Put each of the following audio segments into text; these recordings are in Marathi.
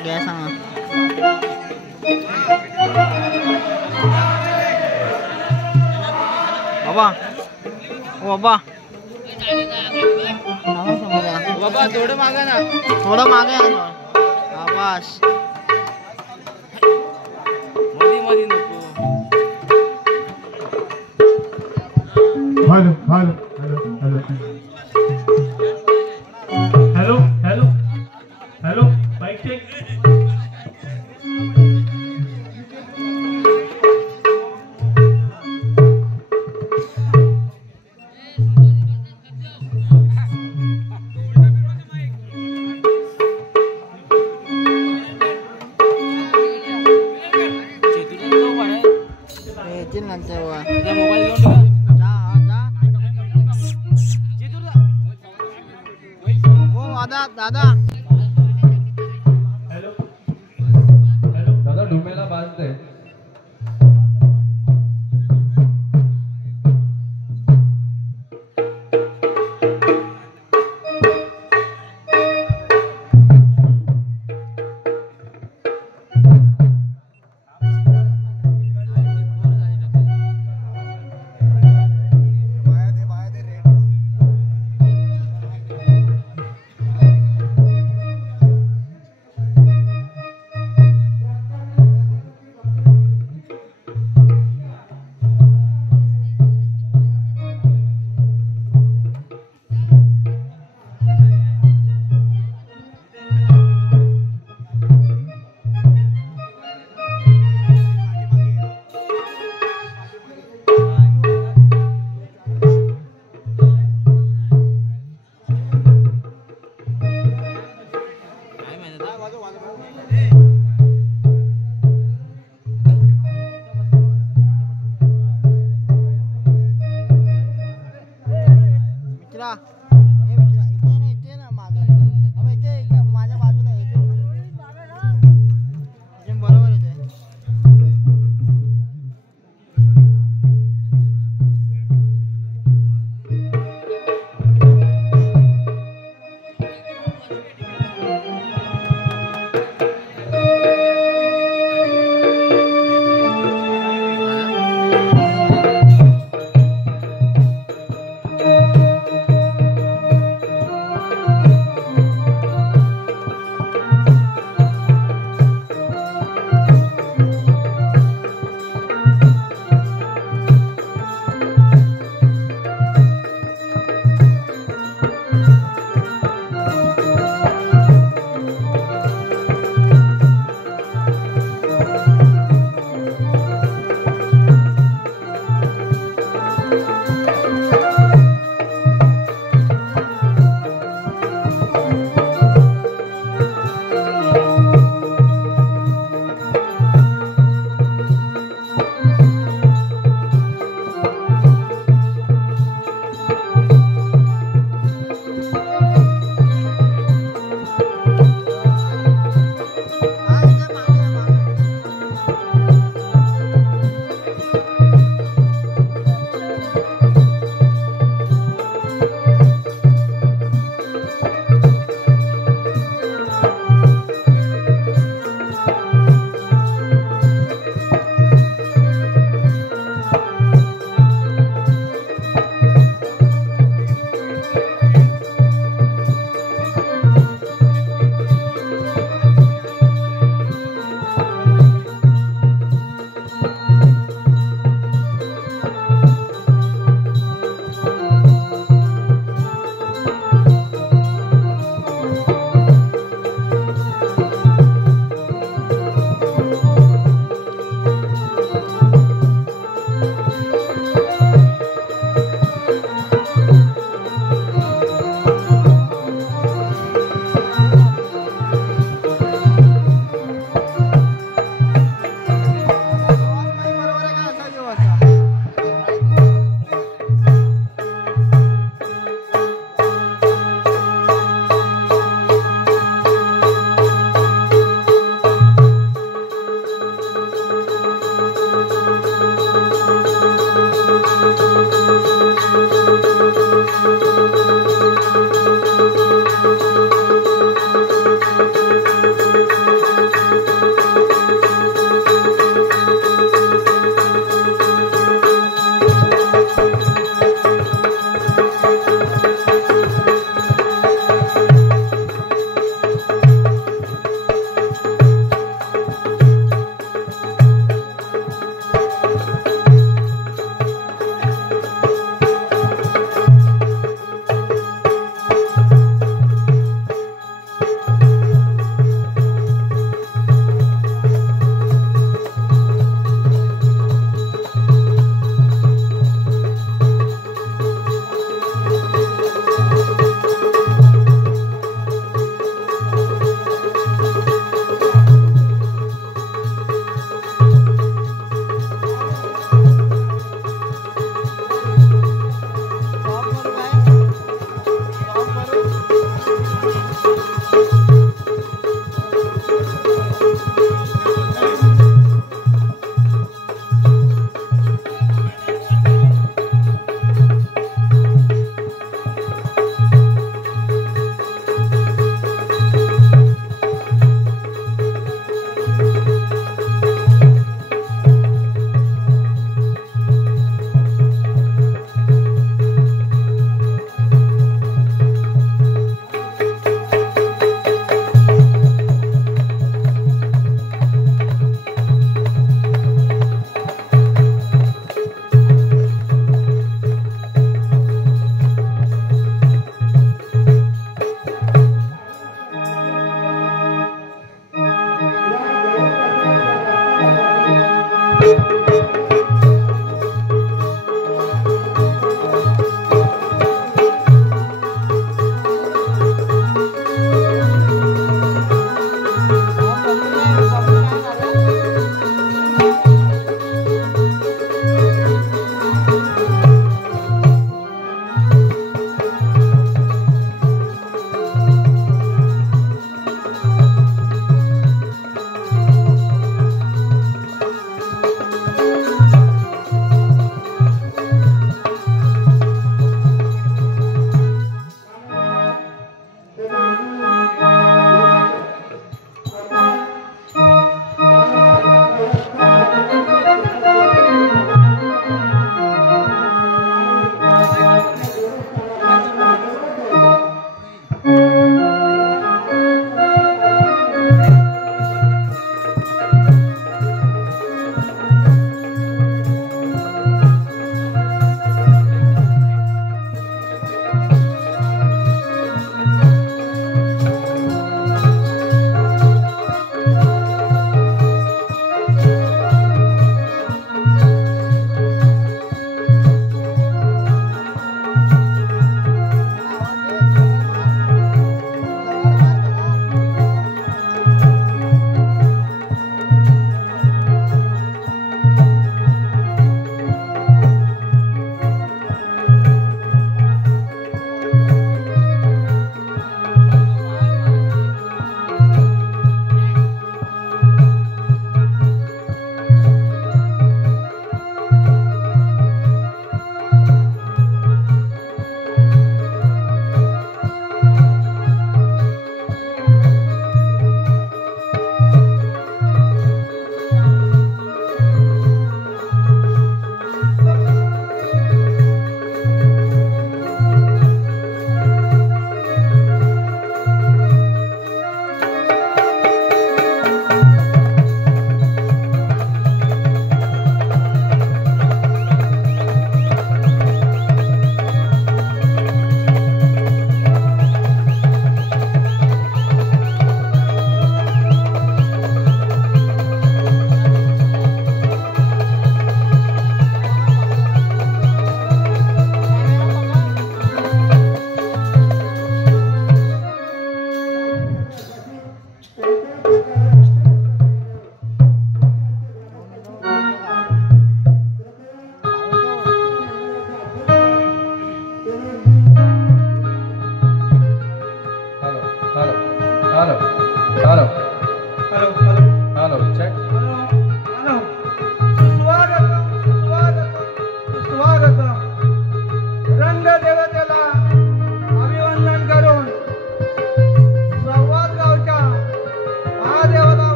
मागे आहे सांगा. बाबा ओ बाबा बाबा थोडं मागा ना, थोडं मागे आवाज मध्ये मध्ये नको. Hello hello hello hello hello hello mic check. दादा हॅलो हॅलो दादा डोम्याला बांधतंय.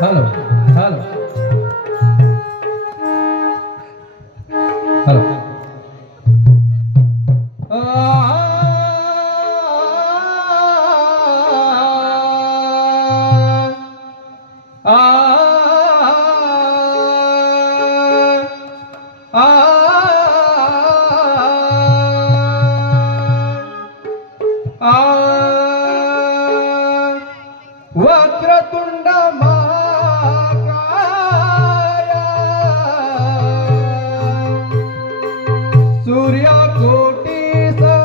हेलो हेलो हेलो वक्रतुंड महाकाय सूर्यकोटि समप्रभा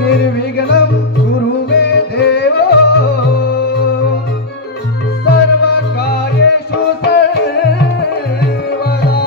निर्विघ्नं कुरु मे देव सर्वकार्येषु सर्वदा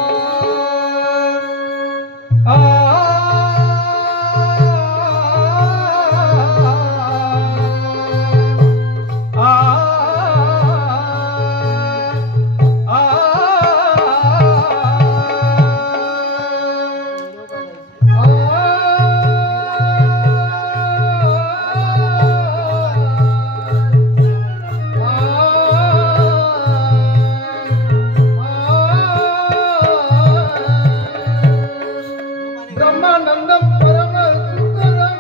ब्रह्मानंदं परम सुंदरं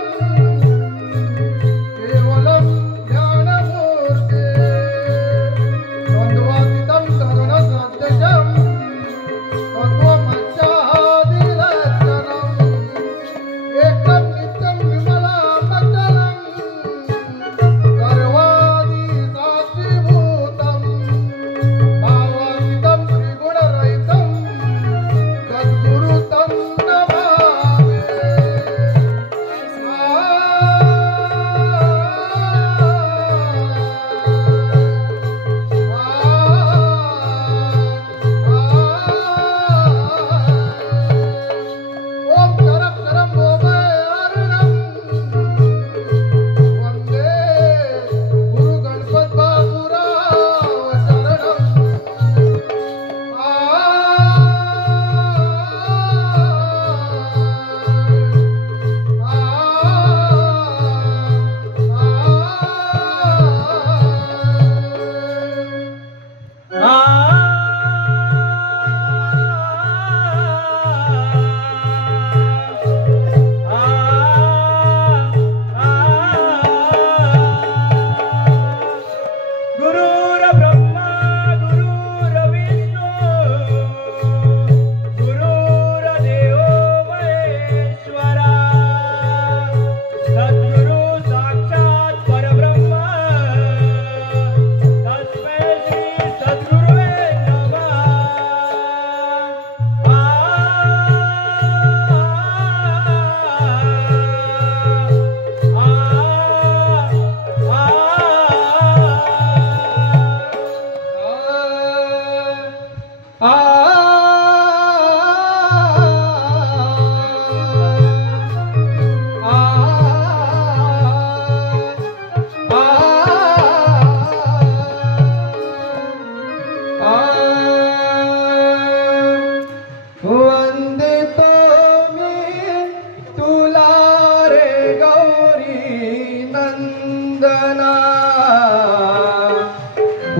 केवलं ज्ञानमूर्ते द्वन्द्वातीतं तदनसदृशं तत्त्वमध्यादिलक्षणम् एकं नित्यं विमलामचलं सर्वादिसाक्षिभूतं भावातीतं त्रिगुणरहितं सद्गुरु तं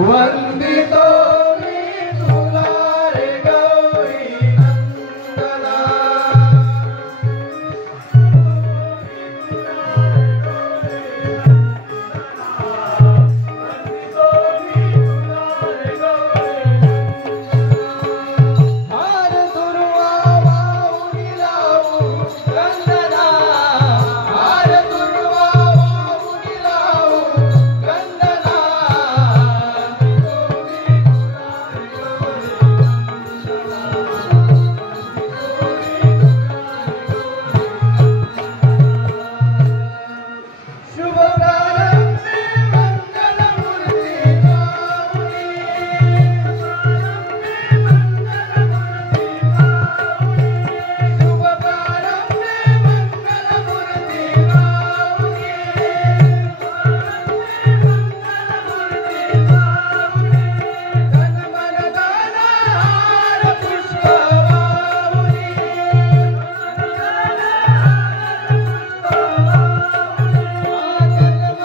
वंदितो मे तुला रे गौरी नंदना हार दुर्वा वाहुनी लावू गंधना हार दुर्वा वाहुनी लावू गंधना शुभ प्रारंभे मंगल मूर्ति गाऊनी शुभ प्रारंभे मंगल मूर्ति गाऊनी धन मन दान हार पुष्प वाहुनी धन मन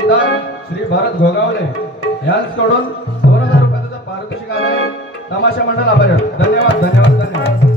आमदार श्री भारत घोगावले यांच्याकडून 2000 रुपयाचा पारितोषिक आले. तमाशा मंडळ आभारी आहोत. धन्यवाद धन्यवाद धन्यवाद.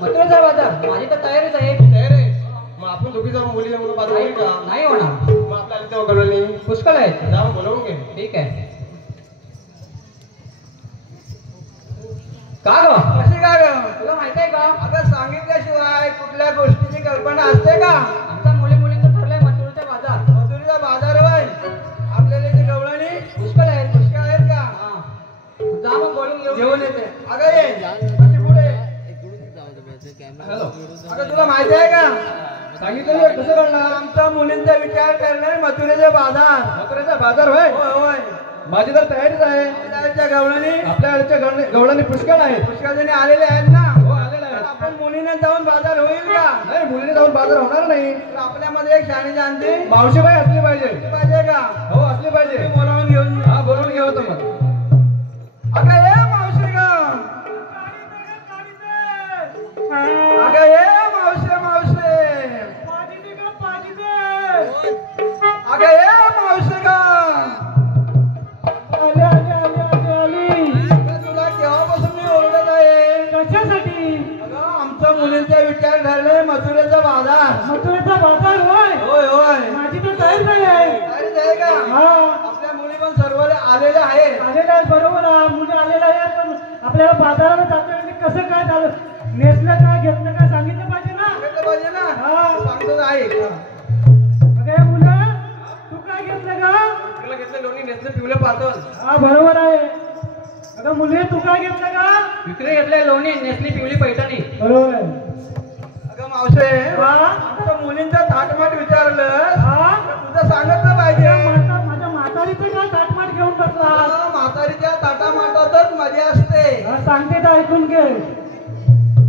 मथुरेचा बाजार माझी तर तयारीच आहे. तयार आहे. मग आपण दोघी जाऊन मुली जाऊन बाजार होईल का? नाही होणार. मग आपल्याला तेव्हा कळलं नाही. पुष्कळ आहेत. जाऊन बोलवून घे. ठीक आहे. का ग कशी का ग तुला माहित आहे का? आता सांगितल्याशिवाय कुठल्या गोष्टीची कल्पना असते का? आमच्या मुलींचं ठरलंय मथुरेचा बाजार. मथुरीचा बाजार होय. आपल्याला इथे गवळणी पुष्कळ आहेत. पुष्कळ आहेत का? हा. जा मग बोलून घेऊन येते. अगं ये कशी पुढे. हॅलो. अगं तुला माहिती आहे का? सांगितलं कसं करणार? आमच्या मुलींचा विचार करणार मथुरेचा बाजार. मथुरेचा बाजार होय. होय होय. माझी तर तयारीच आहे. आपल्या गवळणी पुष्कळ आहेत. पुष्कळ जणी आलेले आहेत ना. हो आलेले आहेत. आपण मुलीने जाऊन बाजार होईल का? नाही मुलीने जाऊन बाजार होणार नाही. तर आपल्यामध्ये एक शाणी जाणते मावशीबाई असली पाहिजे. पाहिजे का? हो असली पाहिजे. बोलावून घेऊन हा बोलावून घ्या होतं मग. अगं ये मावशी ग. अगं ये मावशी मावशी. अगं ये मावशी ग. तुला केव्हापासून मी ओरडत आहे? कशासाठी? अगं आमच्या मुलींचा विचार ठरलाय मथुरेचा बाजार. मथुरेचा बाजार होय. होय होय. माझी तर तयारी आहे. तयारीच आहे का? आपल्या मुली पण सर्व आलेल्या आहेत. आलेल्या आहेत बरोबर आहे. मुली आलेल्या आहेत पण आपल्याला बाजाराला जाताना कसं काय झालं नेसलं काय घेतलं काय सांगितलं पाहिजे ना. सांगितलं पाहिजे ना. सांगतो आहे. अगं मुलं तू काय घेतलं का? तुला घेतलं लोणी नेसलं पिवलं पातळ. हा बरोबर आहे. अगं मुली तू काय घेतलं का? विक्री घेतलंय लोणी नेसली पिवली पैठणी. बरोबर आहे. अगं मावशे आमच्या मुलींचा थाटमाट विचारलं तुझं सांगितलं पाहिजे. माझ्या म्हातारीचं काय थाटमाट घेऊन बसला? म्हातारीच्या थाटामाटातच मजा असते. सांगते तर ऐकून घे.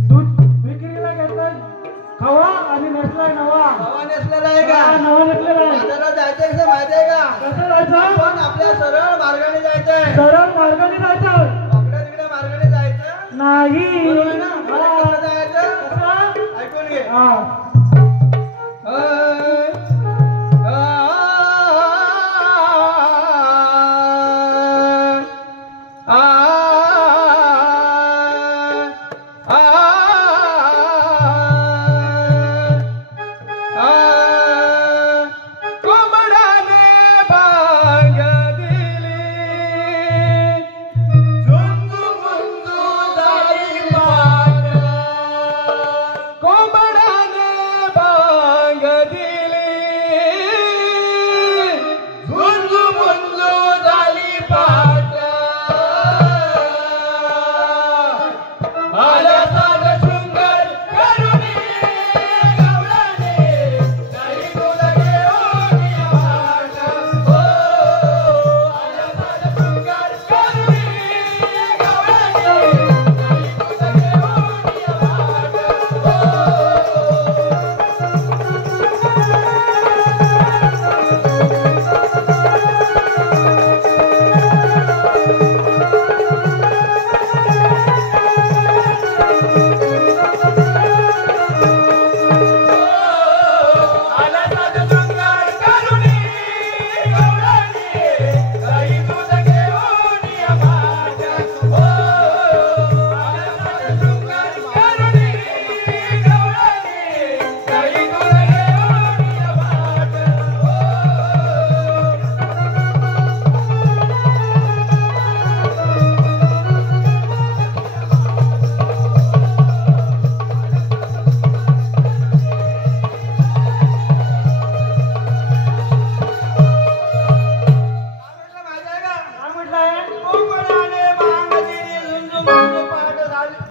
दूध विक्रीला घेतलं खवा आणि नेसलाय नवा. नवा नेसलेला आहे का? नवा नेसलेला आहे. बाजारात जायचंय कसं माहिती आहे का? कसं जायचं? पण आपल्या सरळ मार्गाने जायचंय. सरळ मार्गाने जायचं. आपल्या तिकडे मार्गाने जायचं नाही. कसं जायचं? कसं? ऐकून घे.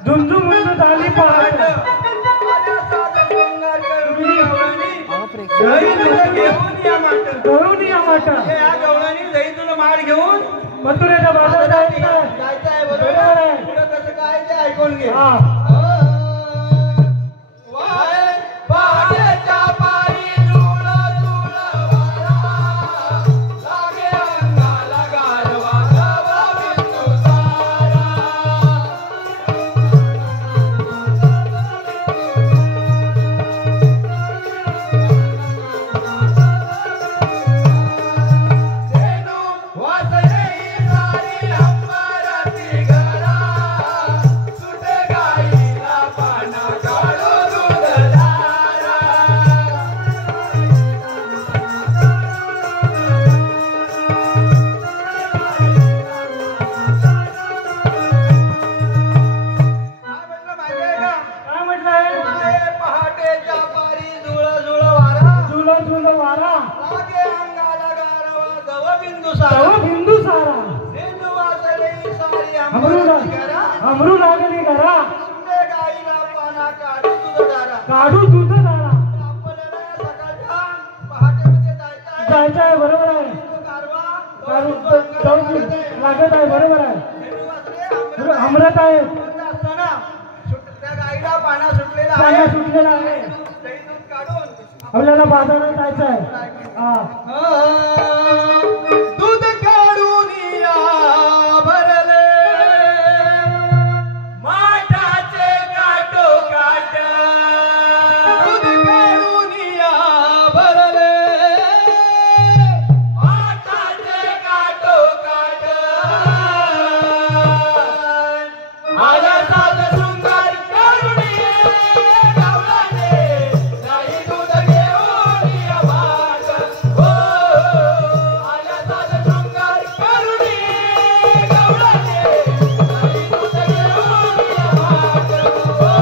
झुंझुमुंजू झाली पहाट गवळून या माट या गवळणी दही तुला माठ घेऊन मथुरेच्या बाजारात जायचं जायचं आहे बरोबर बरोबर आहे. पुढं कसं काय ते ऐकून घे हा वाय पहाटेच्या पारी झुळ झुळ वारा लागे अंगाला गारवा गवा विंचू सारा धेनु वासरे सारी अंबराची घरा सुटे गाईला पाना काढू दूधधारा काय म्हटलं माहितीये का काय म्हटलंय वाय पहाटेच्या पारी झुळ झुळ वारा झुल झुल वारा लागे अंगाला गारवा गव बिंदू सारा तव बिंदू सारा धेनु वासरे सारी अमरू अंबराची घरा अमरू लागली घरा सुटे गाईला पाना काढू दूधधारा काढू दूध झाला आपल्याला सकाळच्या पहाटेमध्ये जायचं आहे जायचं आहे बरोबर आहे गारवा काढू गवळणी लागत आहे बरोबर आहे धेनु वासरे अमृत आहे असताना त्या गाईला पाना सुटलेला पाण्या आहे सुटलेला आहे दही दूध काढून आपल्याला बाजारात जायचं आहे हा दूध काढून या भरले माठाचे काटो काट दूध काढून या भरले माठाचे काटो काट आला साध शृंगार करुणी गावलाने नाही दूध घेऊन या भाग हो आला साध शृंगार करुणी गावलाने नाही दूध घेऊन या भाग हो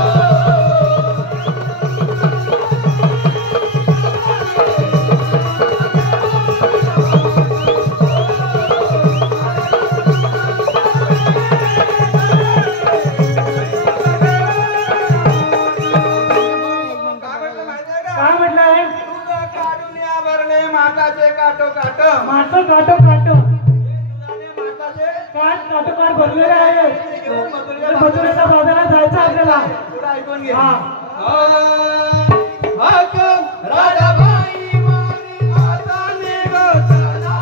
काय म्हटलं माहितीये का काय म्हटलंय दूध काढून या भरले माठाचे काटो काट माठ काटो काट दुधाने माठाचे काट काटो काट भरलेले आहे घेऊन मथुरेला मथुरेच्या बाजारात जायचं आपल्याला पुढं ऐकून घे हा हक राधाबाई मारी आता निघतला चला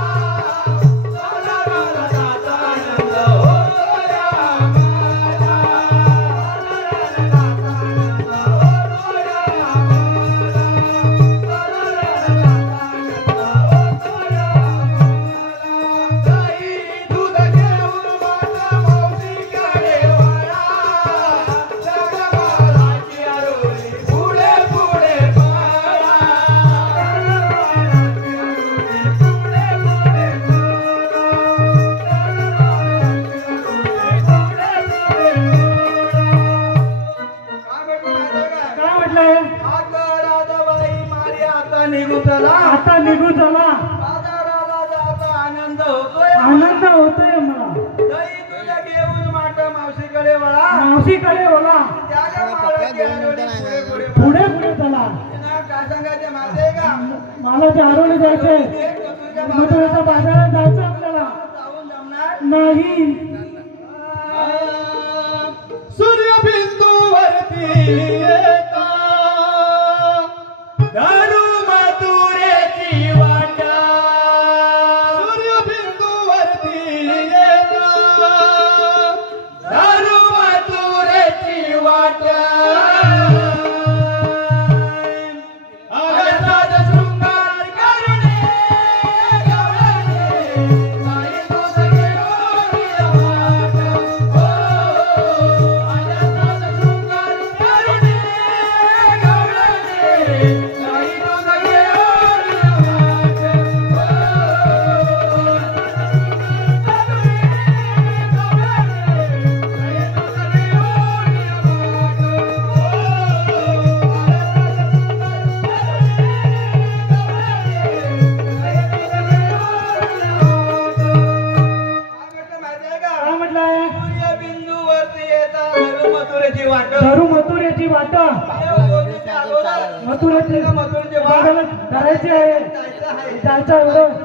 राधाचा आनंद होतोया आम्हाला. राधाचा आनंद होतोया आम्हाला. राधाचा आनंद होतोया आम्हाला. गाई दूध घेऊन माता मावशीकडे वळा. जगमालाची आरोळी पुढे पुढे पळा. काय म्हटलंय आता निघू चला आता निघू चला बाजाराला जाता आनंद होतोय आनंद होतोय मला दही तुझ्या घेऊन माट मावशीकडे वळा मावशीकडे बोला त्याच्या माळाची आरोळी पुढे पुढे पुढे पुढे चला पळा. काय सांगायचे माहितीये का मला ते आरोली जायचंय एक तुझ्या मथुरेच्या बाजारात जायचं आपल्याला जाऊन जमणार नाही सूर्यबिंदूवरती येता दारू मथुरेची वाटा सूर्यबिंदूवरती येता दारू मथुरेची वाटा आगसाद शृंगार करणे गवळणे नाही दूध घेऊन या वाट हो आगसाद शृंगार करणे मथुरेची वाट धरू मथुरेची वाट मथुरेची वाट धरायची आहे जायचं एवढं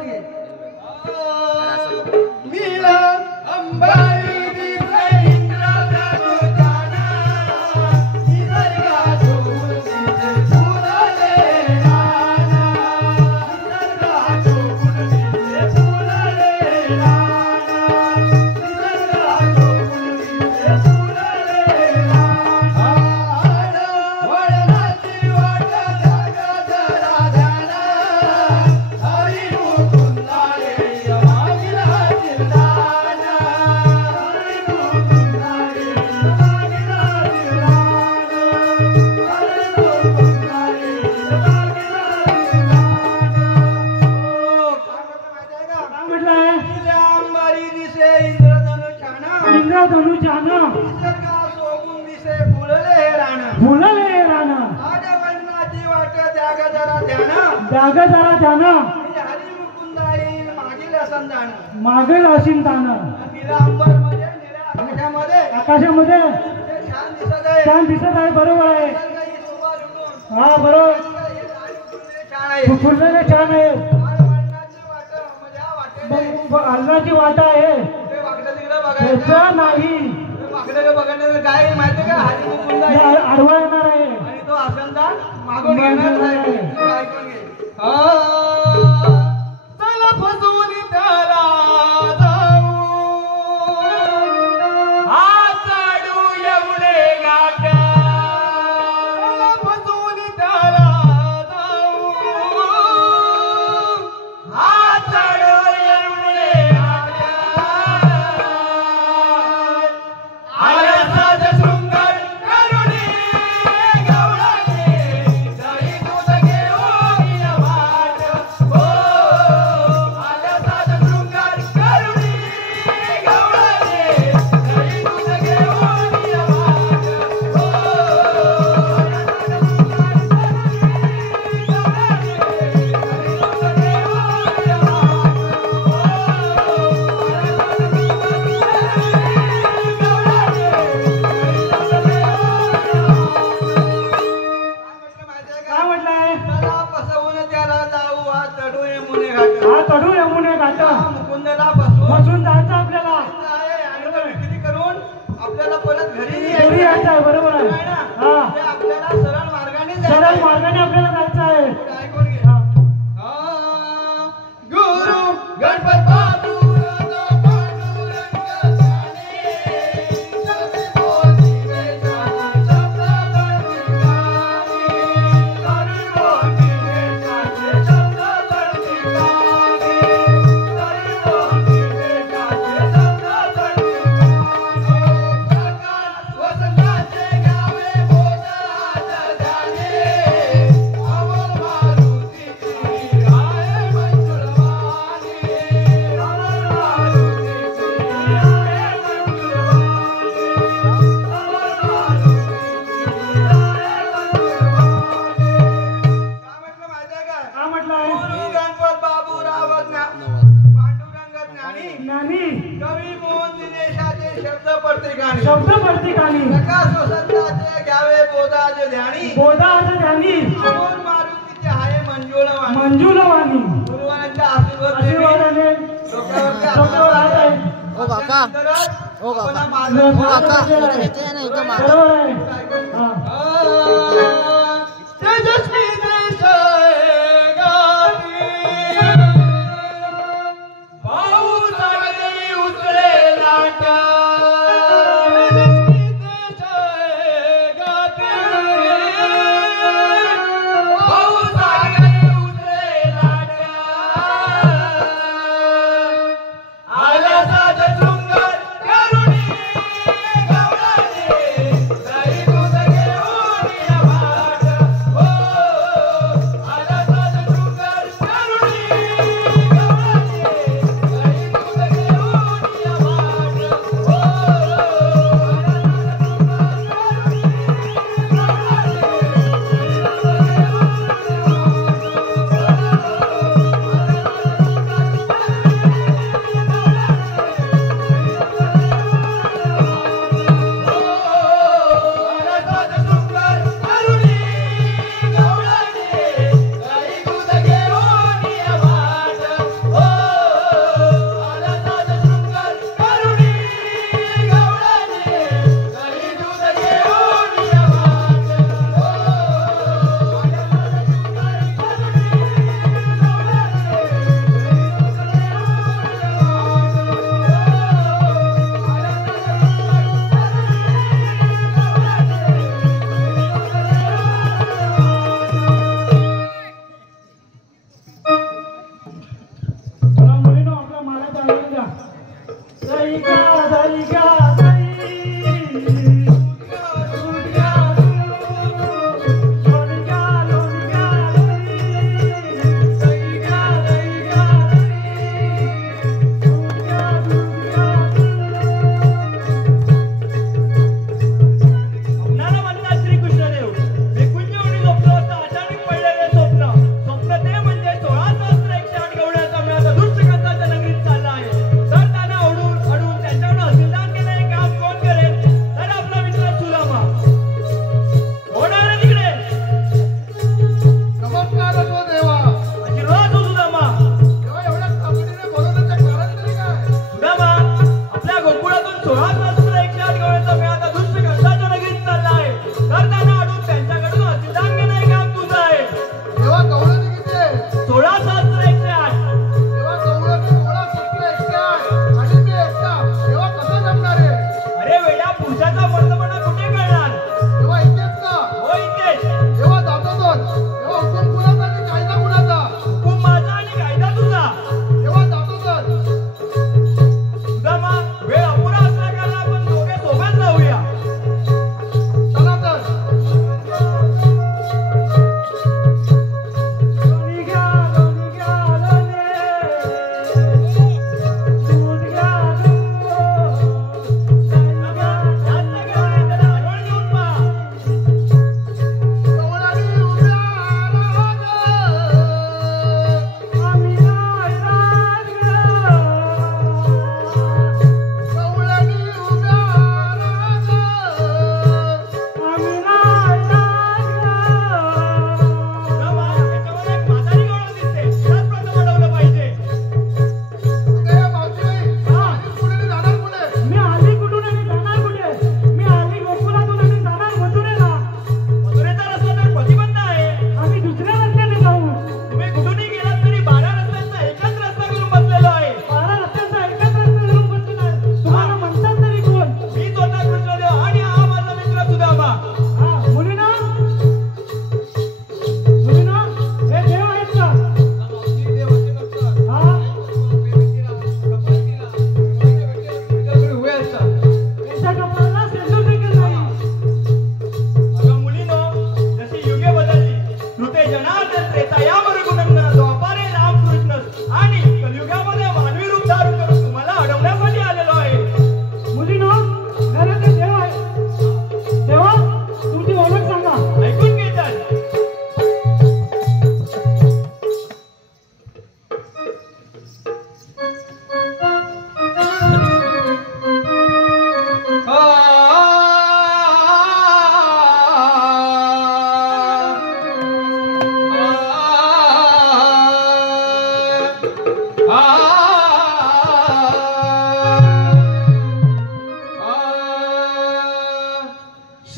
मागेल असीन आकाशामध्ये छान दिसत आहे बरोबर आहे हा बरोबर फुललेले छान आहे अन्नाची वाटा आहे नाही काय माहिती का हरी मुकुंद आडवा येणार आहे आणि तो आसनदार मागून घेणार नाही ऐकून घे चला फसवून त्याला जाऊ हा चाडू एवढे गाठ चला फसवून त्याला जाऊ हा चाडू एवढे गाठ आला साध शृंगार करुणी गवळणी दही दूध घेऊन या वाट हो आला साध शृंगार करुणी गवळणी दही दूध घेऊन या वाट हो आला साध शृंगार काय म्हटलंय फसवून त्याला जाऊ हा चढू यमुने घाट हा चढू यमुने घाट मुकुंदला फसवून बसून जायचं आपल्याला आहे आणि तो विक्री करून आपल्याला परत घरी घरी यायचं आहे बरोबर आहे आहे ना? हा ते आपल्याला सरळ मार्गाने जायचं सरळ आहे. मार्गाने आपल्याला जायचं आहे ऐकून घे. हा. गुरु गणपत बाबूराजा पांडुरंग जाणे, जगती बोधी वेशाची शब्द बळविकाने, हरी बोधी वेशाचे शब्द बळविकाने, हरी बोधी वेशाचे शब्द बळविकाने. प्रकाश वसंताचे गावे बोधात जाणे, अमोल मारुतीची आहे मंजुळवाणी, अमोल मारुतीची आहे मंजुळवाणी, अमोल मारुतीची आहे मंजुळवाणी. काय म्हटलं माहितीये का? काय म्हटलंय गुरु गणपत बाबूराव पांडुरंग ज्ञानी, ज्ञानी कवी मोहन दिनेशाचे शब्द पडते शब्द पडती खाली प्रकाश वसंताचे घ्यावे बोधाज ध्यानी, बोधा असं ज्ञानी अमोल मारुतीचे आहे मंजुळवाणी. मंजुलवाणी गुरुवारांच्या आशीर्वाद आशीर्वादाने डोक्यावर हात आहे ओ काका ओ काका माझं ओ काका इथे येते ना इथं मार बरोबर आहे हा. तेजस्वी देश गावी, पाऊस अगदी उतरे लाट, तेजस्वी देश गावी, पाऊस अगदी उतरे लाट, आला साध शृंगार करुणी गवळणी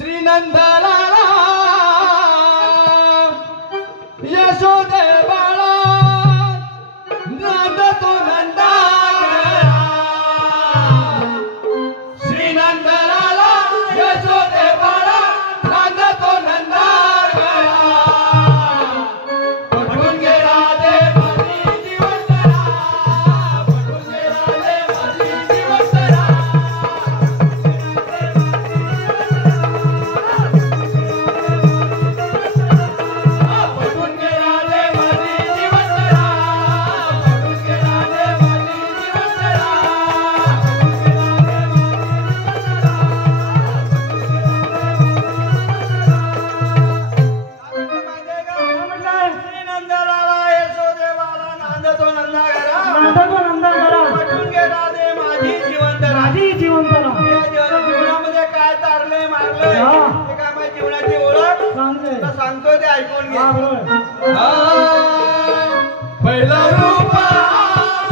श्रीनंदलाला यशोदे बाळा नंद तो नंदा श्रीनंदलाला यशोदे बाळा नंद तो नंदा पटून गे राधे माझी जीवनरा पटून गे राधे माझी जीवनरा पटून गे राधे माझी जीवनरा पटून गे राधे माझी जीवनरा श्रीनंदलाला यशोदेवाला नांदतो नंदागरा नांदतो नंदागरा पटून गे राधे माझी जीवनरा माझी जीवनतरा या जीवनामध्ये काय तारलंय मारलंय हा. ते काय माझ्या जीवनाची ओळख सांगते तुला सांगतो ते ऐकून घे हा बरोबर पहिला रूप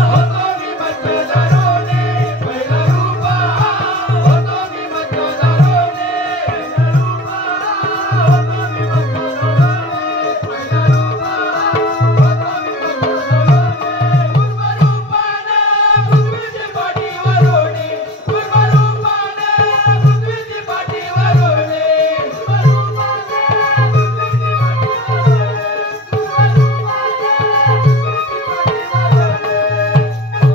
होतो मी मच्छदारोने पहिला रूप होतो मी मच्छदारोने पहिला रूप होतो मी मच्छदारोने पहिला रूप होतो मी मच्छदारोने पूर्वरूपाने पृथ्वीची पाठीवरोने पूर्वरूपाने पृथ्वीची पाठीवरोने पूर्वरूपाने पृथ्वीची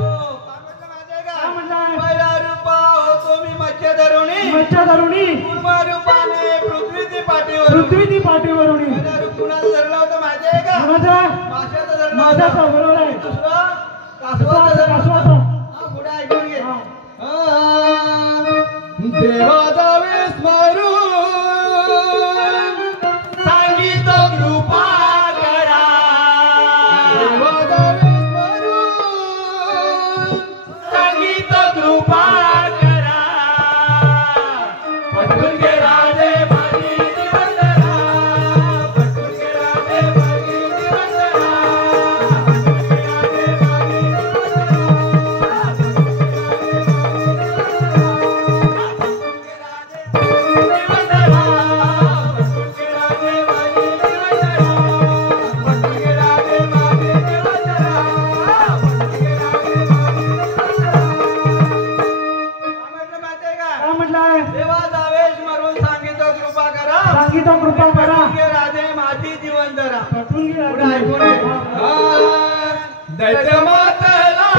काय म्हटलंय पहिला रूप होतो मी मच्छदारोने मच्छदारुणी पूर्वरूपाने पृथ्वीची पाठीवर पृथ्वीची पाठीवरुणी पहिला रूप कुणाचं धरलं होतं माहिती आहे का कोणाचा माशाचं धरलं माझाचा होतं. बरोबर आहे दुसरं कासवाचं धरलं होतं. कासवाचा हा, पुढे ऐकून घे हा. देवाचा विस्मरून सांगितलं कृपा करा देवाचा विस्मरून सांगितलं कृपा करा पटून गे राधे माझी जीवनरा पटून गे राधे माझी जीवनरा काय म्हटलंय देवा जावेश मारून सांगितलं कृपा करा सांगितलं कृपा करा राधे माझी जीवन धरा पटून घे पुढे ऐकून घे. दैत्य मातेला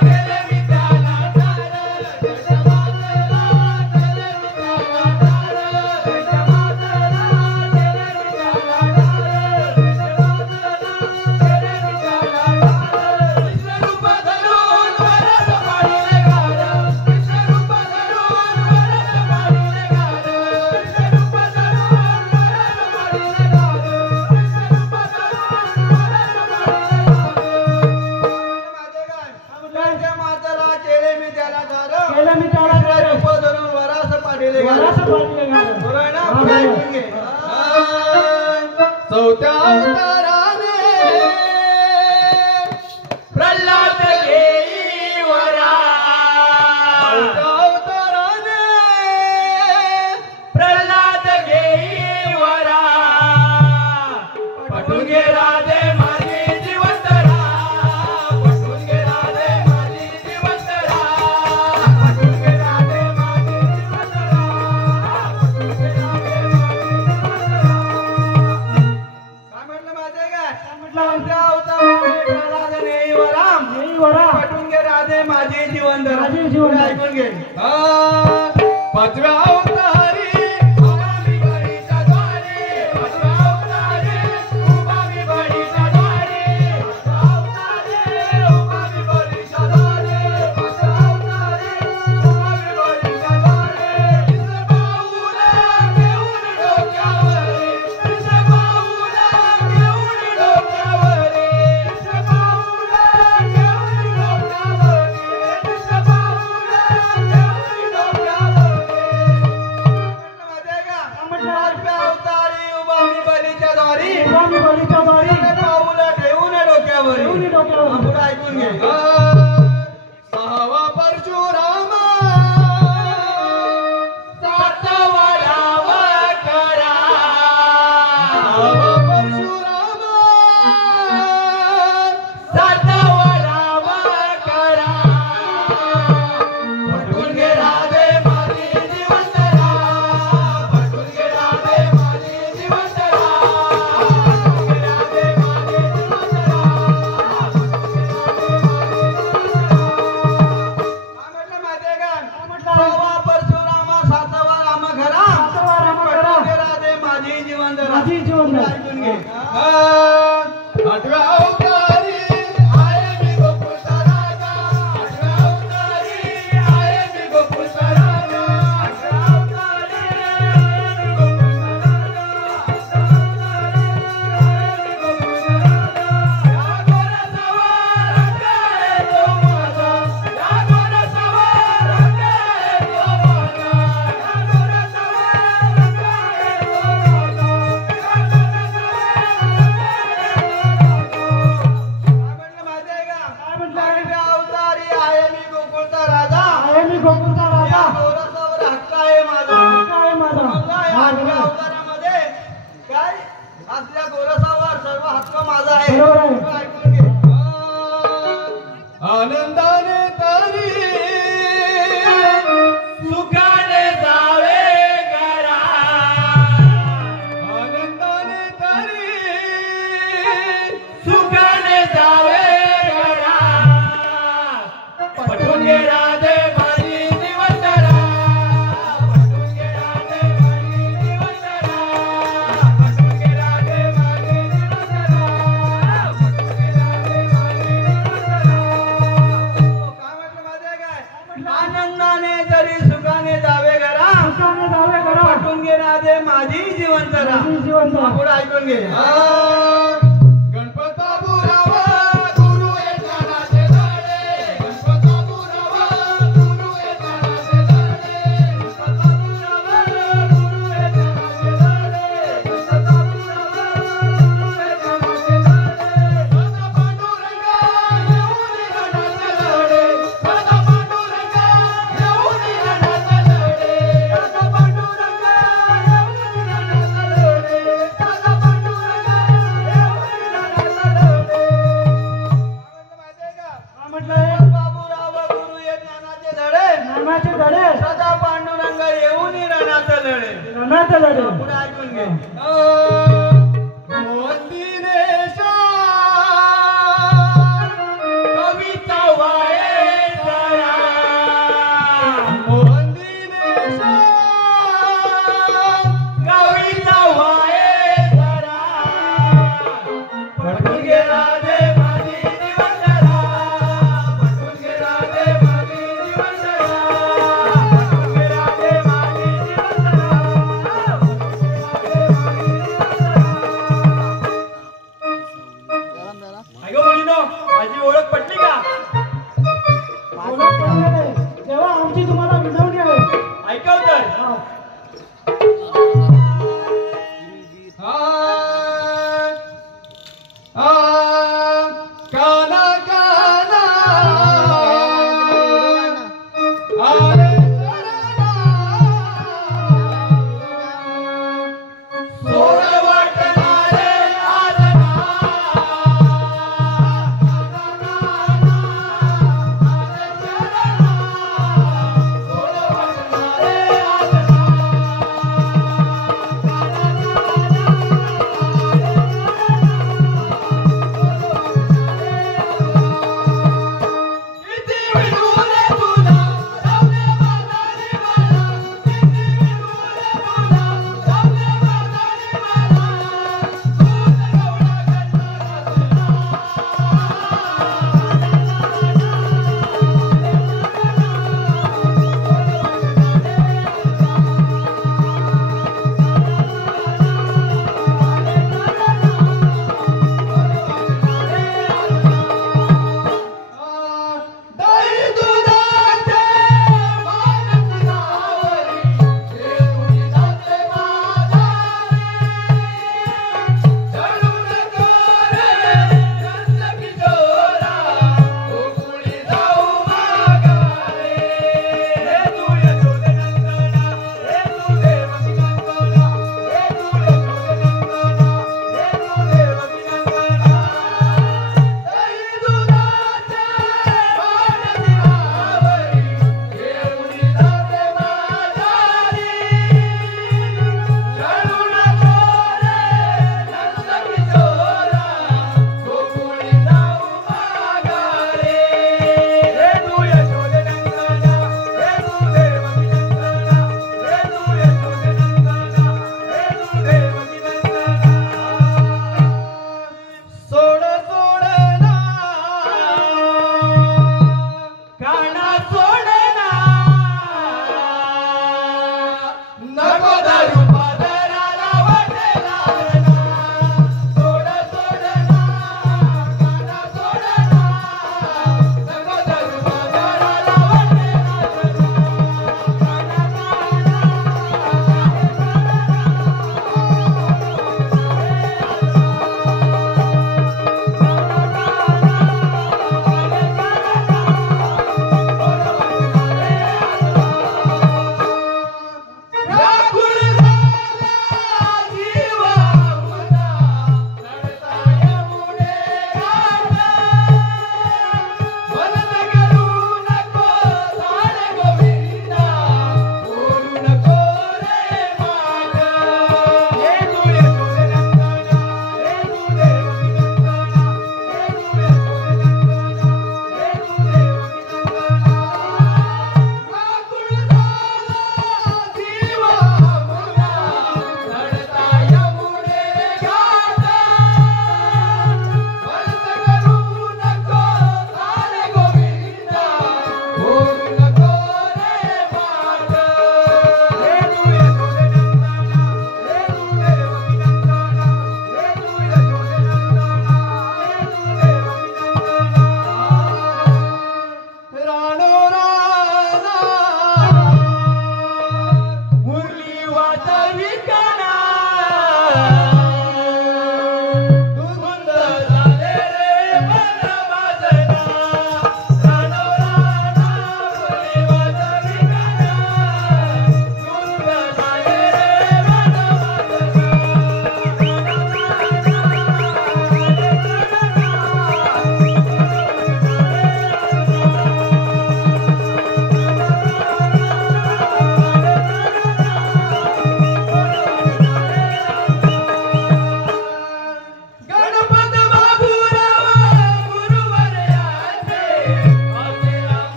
केले मी त्याला दार. दैत्य मातेला केले मी त्याला दार. दैत्य मातेला केले मी त्याला दार. दैत्य मातेला केले मी त्याला दार. विश्वरूप धरून वरद पाडिले गार. विश्वरूप धरून वरद पाडिले गार. विश्वरूप धरून वरद पाडिले गार. विश्वरूप धरून वरद पाडिले गार. दैत्य मातेला केले मी त्याला दार. केलं मी त्याला दार. रूप धरून वरास पाडिले गार. वराचं पाडले गार. बरोबर आहे ना? हा, पुढे बरोबर. ऐकून घे. चौथ्या अवताराने प्रल्हाद घेई वरा. चौथ्या अवताराने प्रल्हाद घेई वरा. पटून गे राधे माझी जीवनरा. पटून गे राधे माझी जीवनरा. पटून गे राधे माझी जीवनरा. पटून गे राधे माझी जीवनरा. काय म्हटलं माहितीये काय? चौथ्या अवताराने प्रल्हाद घेई वरा. येई वरा पटून गे राधे माझी जीवनरा. माझी जीवनरा. ऐकून घे. पाचव्या अवतारी उभा मी बळीच्या द्वारी. पाचव्या अवतारी उभा मी बळीच्या द्वारी. पाचव्या अवतारी उभा मी बळीच्या द्वारी. पाचव्या अवतारी उभा मी बळीच्या द्वारी. विसबाऊला घेऊन डोक्यावरी. विसबाऊला घेऊन डोक्यावरी. विसबाऊला घेऊन डोक्यावरी. विसबाऊला घेऊन डोक्यावरी. माहिती आहे का? पाचव्या अवतारी उभा मी बळीच्या द्वारी. स्वामी बळीच्या द्वारी पाऊला ठेवून डोक्यावर. ठेवून डोक्यावर. पुढे ऐकून घे. सहावा परशुराम सातवा रावण. माझी जीवन पुढे ऐकून घे. आठव्या अवतारी आहे मी गोकुळचा राजा. आठव्या अवतारी आहे मी गोकुळचा राजा. आठव्या अवतारी आहे मी गोकुळचा राजा. आठव्या अवतारी आहे मी गोकुळचा राजा. या गोरसावर रंग आहे तो माझा. या गोरसावर रंग आहे तो माझा. या गोरसावर रंग आहे तो माझा. या काय म्हटलं आठव्या अवतारी आहे मी गोकुळचा राजा. आहे मी गोकुळचा या राजा गोरसावर हक्क आहे माझा. काय माझा बघा, या आठव्या अवतारामध्ये काय असल्या गोरसावर सर्व हक्क माझा आहे. बरोबर आहे. पुढे ऐकून घे. आनंदाने तरी सुखाने जावे घरा. आनंदाने तरी सुखाने जावे घरा. पटवून घे राधे माझी दिवसरा. पटवून घे राधे माझी दिवसरा. पटवून घे राधे माझी दिवसरा. पटवून घे राधे माझी दिवसरा. काय म्हटलं माहिती आहे काय? आनंदाने तरी सुखाने जावे घरा. सुखाने जावे घरा. पटवून घे राधे माझी जीवनतरा. माझी जीवनतरा. पुढे ऐकून घे. गणपतापुरावा गुरु येतानाचे धडे. गणपतापुरावा गुरु येतानाचे धडे. गणपतापुरावा गुरु येतानाचे धडे. गणपतापुरावा गुरु येतानाचे धडे. सदा पांडुरंगा येऊन रणाचे लढे. सदा पांडुरंगा येऊन रणाचे लढे. सदा पांडुरंगा येऊन रणाचे लढे. सदा पांडुरंगा येऊन रणाचे लढे. काय म्हटलं बाबूराव गुरु ये ज्ञानाचे धडे. नानाचे धडे सदा पांडुरंग येऊन रणाचे लढे. नानाचे धडे पुढे ऐकून घे. मोतीनेशा कविता वाये जरा. मोतीनेशा कविता वाये जरा. पटवून घे राधे माझी दिवसरा. पटवून घे राधे माझी दिवसरा. पटवून घे राधे माझी दिवसरा. पटवून घे राधे माझी दिवसरा.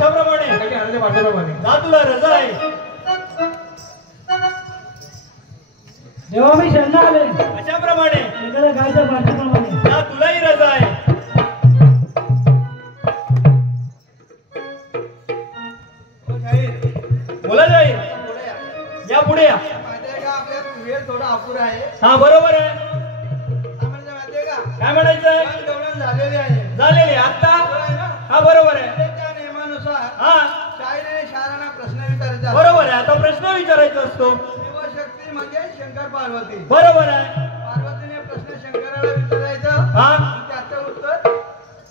कशाप्रमाणे भाषेप्रमाणे जा तुला रजा आहे जेव्हा मी शरणा आले कशाप्रमाणे एखाद्या गायच्या भाषेप्रमाणे जा तुलाही रजा आहे बोला जाईल या पुढे या आपल्या वेळ थोडा अपुरा आहे हा बरोबर आहे आम्हाला माहितीये का काय म्हणायचं दौडण झालेली आहे झालेले आता बरोबर आहे ना? हा बरोबर आहे त्या नियमानुसार हा शाळेने शाळांना प्रश्न विचारायचा बरोबर आहे आता प्रश्न विचारायचा असतो शिवशक्ती म्हणजे शंकर पार्वती बरोबर आहे पार्वतीने प्रश्न शंकराला विचारायचा हा त्याचं उत्तर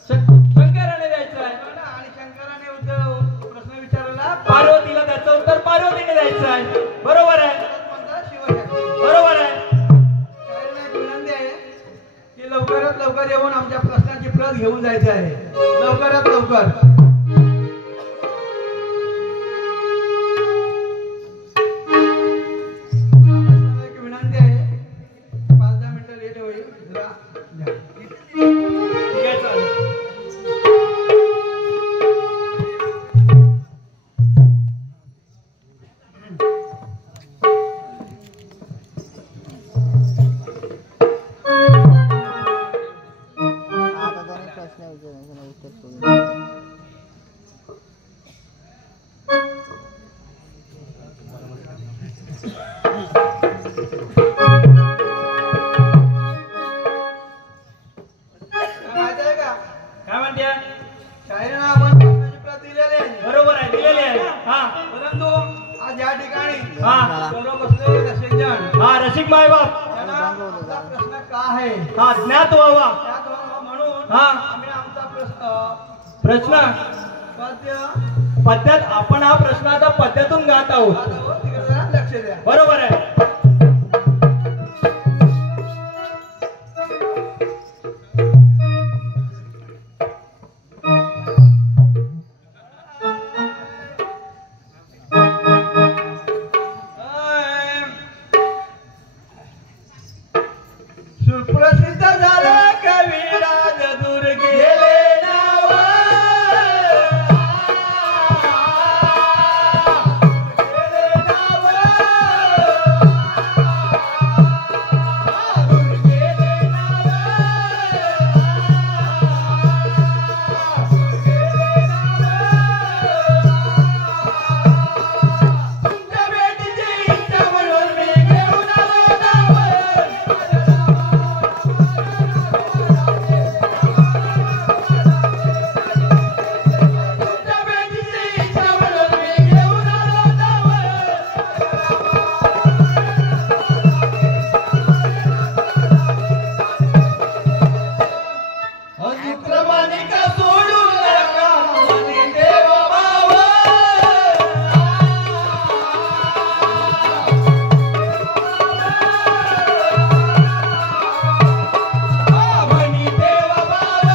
शंकराने द्यायचं आहे आणि शंकराने उत्तर प्रश्न विचारला पार्वतीला त्याचं उत्तर पार्वतीने द्यायचं आहे बरोबर आहे म्हणतात शिवशक्ती बरोबर आहे शाळेला एक विनंती आहे की लवकरात लवकर येऊन आमच्या प्रश्नाची प्रत घेऊन जायची आहे लवकरात लवकर एक विनंती आहे 5-10 मिनिटं लेट होईल जरा द्या. ठीक आहे चालेल आता दोन्ही प्रश्न विचारायचे उत्तर शोधून. माहिती आहे का काय म्हणते शाळेनं आपण प्रश्नाची प्रत दिलेली आहे बरोबर आहे दिलेली आहे हा परंतु आज या ठिकाणी हा सर्व बसलेले रसिकजण हा रसिक मायबाप त्यांना आमचा प्रश्न का आहे हा ज्ञात व्हावा त्यात म्हणून हा. आम्ही आमचा प्रश्न पद्य पद्यात आपण हा प्रश्नाचा पद्यातून गात आहोत तिकडे जरा लक्ष द्या बरोबर आहे सुप्रसिद्ध झालं कविराज दूर गेले नाव गेले नाव दूर गेले नाव दूर गेले नाव तुमच्या भेटीची इच्छा म्हणून मी घेऊन आलो नाव क्रमानिका सोडू नका मनी देव भाव मनी देव भाव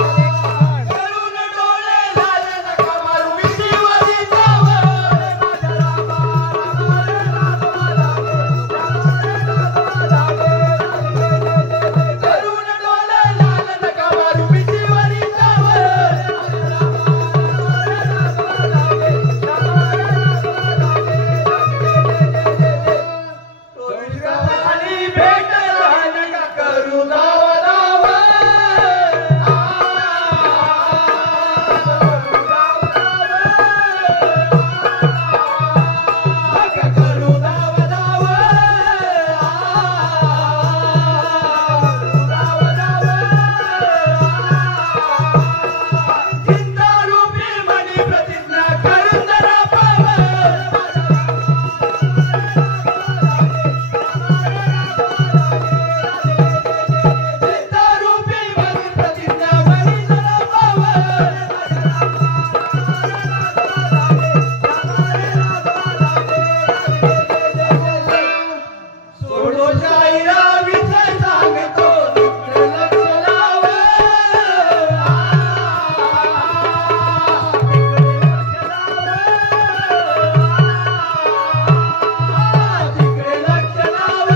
करून डोळे लाल नका मारू विधीवरी करून डोळे लाल नका मारू विधीवरी आणि भेट नका करू नाव नाव नका करू नाव नाव चिंता रूपी मनी प्रतिज्ञा करून जरा चिंता रूपी मनी प्रतिज्ञा मनी जरा सोडो शाहिरा विषय सांगतो तिकडे लक्ष लाव तिकडे लक्ष लाव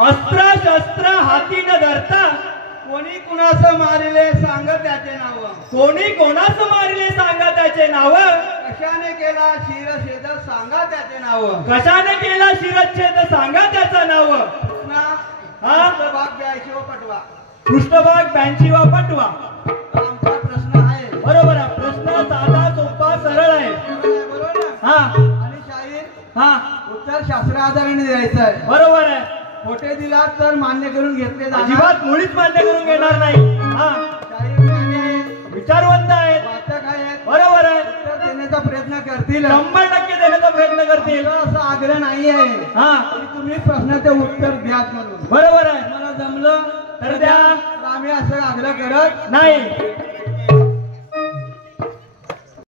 अस्त्र शस्त्र हाती न धरता कोणी कुणाचं मारिले सांग त्याचे नाव कोणी कोणाचं मारिले सांगा त्याचे नाव कशाने केला शिरछेद सांगा त्याचे नाव कशाने केला शिरच्छेद सांगा त्याचं नाव हा भाग 82 पटवा पृष्ठभाग 82 वा पटवा आमचा प्रश्न आहे बरोबर आहे प्रश्न साधा सोपा सरळ आहे बरोबर ना हा आणि शाहीर हा उत्तर शास्त्राधाराने द्यायचं आहे बरोबर आहे खोटे दिला तर मान्य करून घेतले जाणार अजिबात मुळीच मान्य करून घेणार नाही हा शाहीर ज्ञानी आहेत, विचारवंत आहेत वाचक आहेत बरोबर आहे उत्तर देण्याचा प्रयत्न करतील 100% देण्याचा प्रयत्न करतील मला असा आग्रह नाही आहे हा की तुम्ही प्रश्नाचे उत्तर द्याच म्हणून बरोबर आहे मला जमलं तर द्या आम्ही असं आग्रह करत नाही